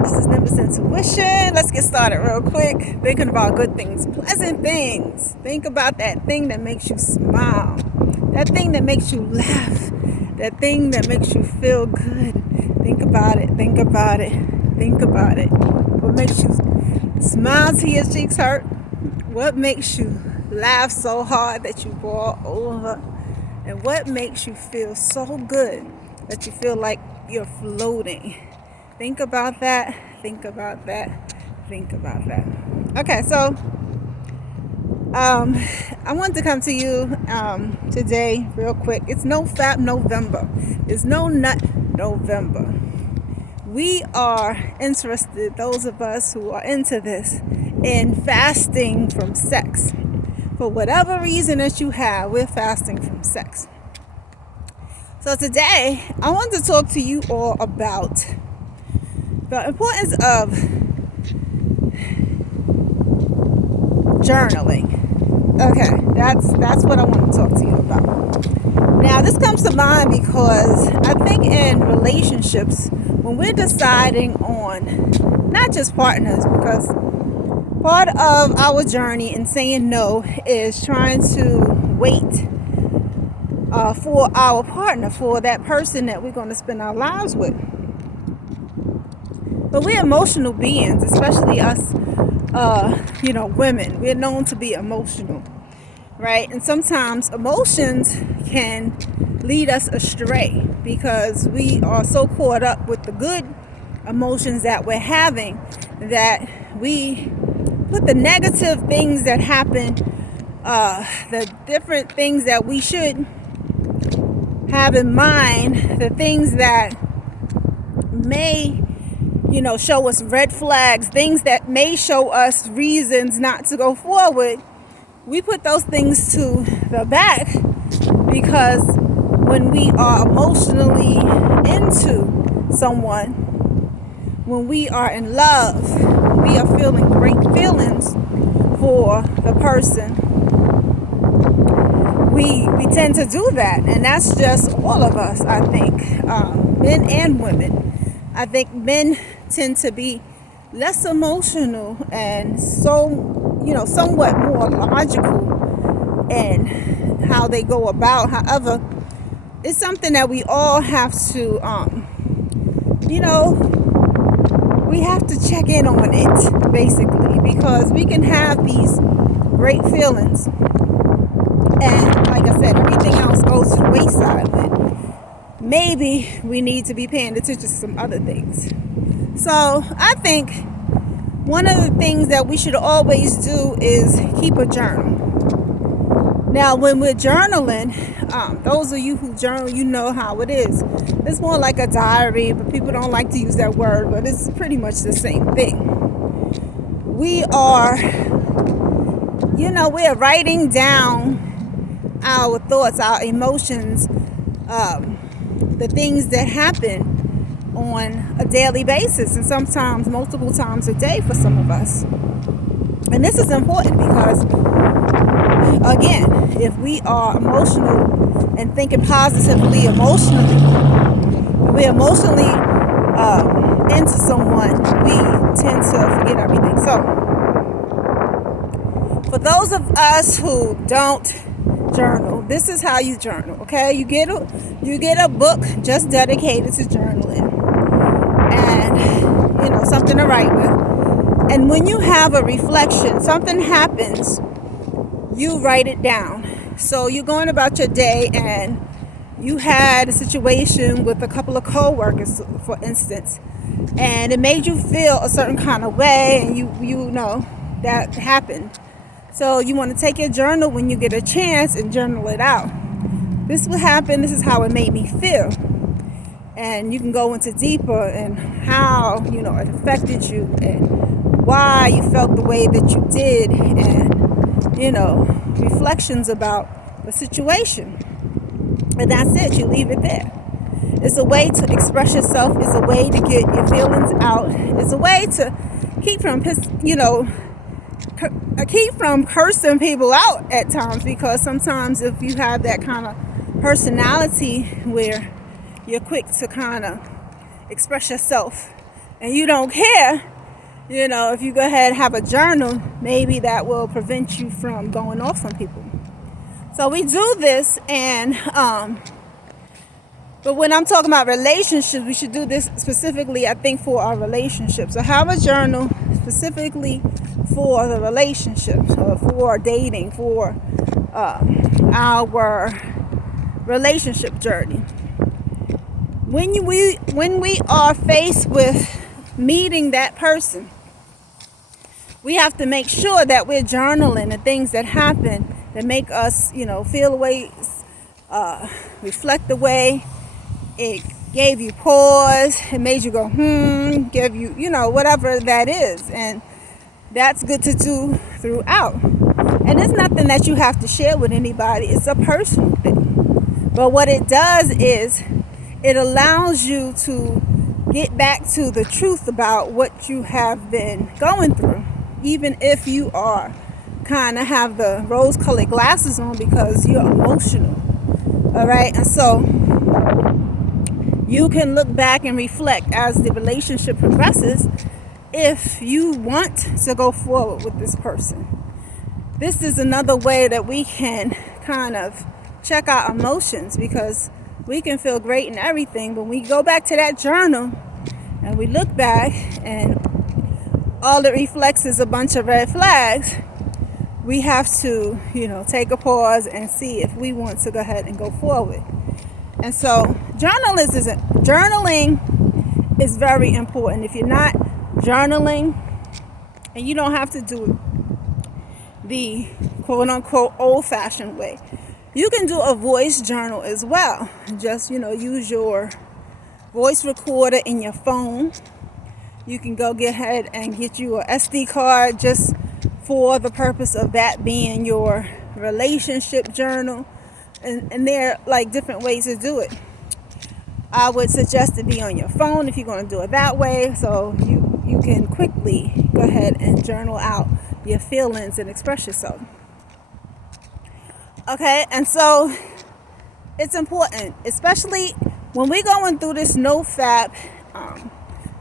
y'all. This is Nimbus Intuition. Let's get started real quick. Thinking about good things, pleasant things. Think about that thing that makes you smile, that thing that makes you laugh, that thing that makes you feel good. Think about it. Think about it. Think about it. What makes you smile till your cheeks hurt? What makes you laugh so hard that you fall over? And what makes you feel so good that you feel like you're floating? Think about that. Think about that. Think about that. Okay, so I wanted to come to you today real quick. It's NoFap November. It's No Nut November. We are interested, those of us who are into this, in fasting from sex. For whatever reason that you have, we're fasting from sex. So today, I want to talk to you all about the importance of journaling. Okay, that's what I want to talk to you about. Now, this comes to mind because I think in relationships, when we're deciding on not just partners, because part of our journey in saying no is trying to wait for our partner, for that person that we're going to spend our lives with. But we're emotional beings, especially us, women. We're known to be emotional, right? And sometimes emotions can lead us astray because we are so caught up with the good emotions that we're having that we put the negative things that happen, the different things that we should have in mind, the things that may show us red flags, things that may show us reasons not to go forward. We put those things to the back because when we are emotionally into someone, when we are in love, we are feeling great feelings for the person, we tend to do that. And that's just all of us, I think, men and women. I think men tend to be less emotional and somewhat more logical in how they go about. However, it's something that we all have to, we have to check in on it, basically, because we can have these great feelings, and like I said, everything else goes to the wayside, but maybe we need to be paying attention to some other things. So I think one of the things that we should always do is keep a journal. Now, when we're journaling, those of you who journal, you know how it is. It's more like a diary, but people don't like to use that word, but it's pretty much the same thing. We are, we're writing down our thoughts, our emotions, the things that happen on a daily basis, and sometimes multiple times a day for some of us. And this is important because, again, if we are emotional and thinking positively emotionally, if we're emotionally into someone, we tend to forget everything. So for those of us who don't journal, this is how you journal. Okay, you get a book just dedicated to journaling, and something to write with. And when you have a reflection, something happens, you write it down. So you're going about your day and you had a situation with a couple of co-workers, for instance, and it made you feel a certain kind of way, and you know that happened. So you want to take your journal when you get a chance and journal it out. This will happen. This is how it made me feel. And you can go into deeper and how, it affected you and why you felt the way that you did, and, reflections about the situation. And that's it. You leave it there. It's a way to express yourself. It's a way to get your feelings out. It's a way to keep from cursing people out at times, because sometimes if you have that kind of personality where you're quick to kind of express yourself and you don't care, if you go ahead and have a journal, maybe that will prevent you from going off on people. So we do this, and but when I'm talking about relationships, we should do this specifically, I think, for our relationships. So have a journal specifically for the relationships, or for dating, for our relationship journey. When we are faced with meeting that person, we have to make sure that we're journaling the things that happen that make us, feel the way, reflect the way. It gave you pause, it made you go, gave you, whatever that is. And that's good to do throughout. And it's nothing that you have to share with anybody. It's a personal thing. But what it does is it allows you to get back to the truth about what you have been going through, even if you are kind of have the rose-colored glasses on because you're emotional. All right. And so you can look back and reflect as the relationship progresses if you want to go forward with this person. This is another way that we can kind of check our emotions, because we can feel great and everything, but when we go back to that journal and we look back and all it reflects is a bunch of red flags, we have to, take a pause and see if we want to go ahead and go forward. And so journaling is very important. If you're not journaling, and you don't have to do it the quote-unquote old-fashioned way, you can do a voice journal as well. Just, use your voice recorder in your phone. You can go get ahead and get you a SD card just for the purpose of that being your relationship journal. And there are like different ways to do it. I would suggest it be on your phone if you're going to do it that way, so you can quickly go ahead and journal out your feelings and express yourself. Okay, and so it's important, especially when we're going through this NoFap,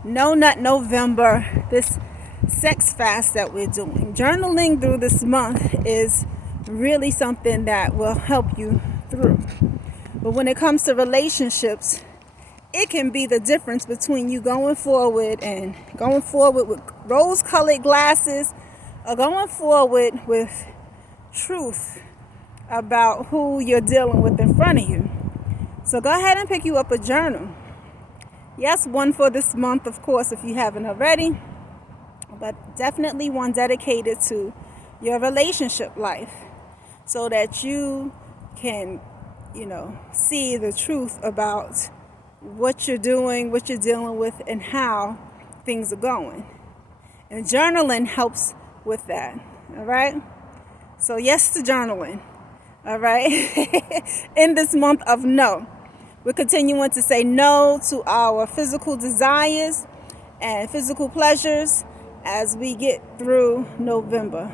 No Nut November, this sex fast that we're doing. Journaling through this month is really something that will help you through. But when it comes to relationships, it can be the difference between you going forward with rose-colored glasses, or going forward with truth about who you're dealing with in front of you. So go ahead and pick you up a journal. Yes, one for this month, of course, if you haven't already, but definitely one dedicated to your relationship life, so that you can, see the truth about what you're doing, what you're dealing with, and how things are going. And journaling helps with that. All right. So yes to journaling. All right. In this month of no, we're continuing to say no to our physical desires and physical pleasures as we get through November.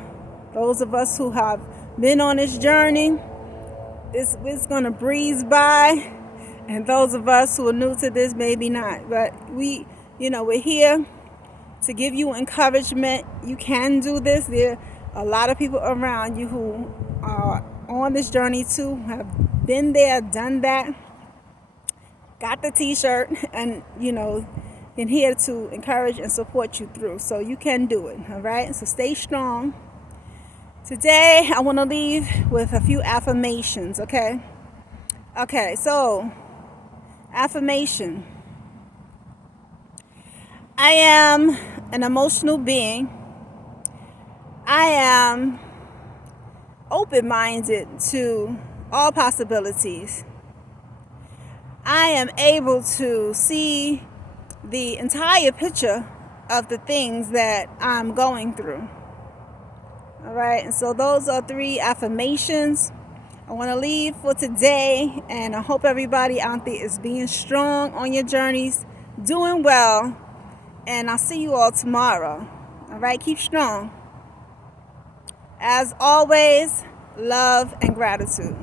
Those of us who have been on this journey, it's going to breeze by. And those of us who are new to this, maybe not. But we're here to give you encouragement. You can do this. There are a lot of people around you who are on this journey too, have been there, done that, got the t-shirt, and, been here to encourage and support you through. So you can do it, all right? So stay strong. Today, I want to leave with a few affirmations, okay? Okay, so affirmation. I am an emotional being. I am open-minded to all possibilities. I am able to see the entire picture of the things that I'm going through. All right, and so those are 3 affirmations I want to leave for today, and I hope everybody out there is being strong on your journeys, doing well, and I'll see you all tomorrow. All right, keep strong. As always, love and gratitude.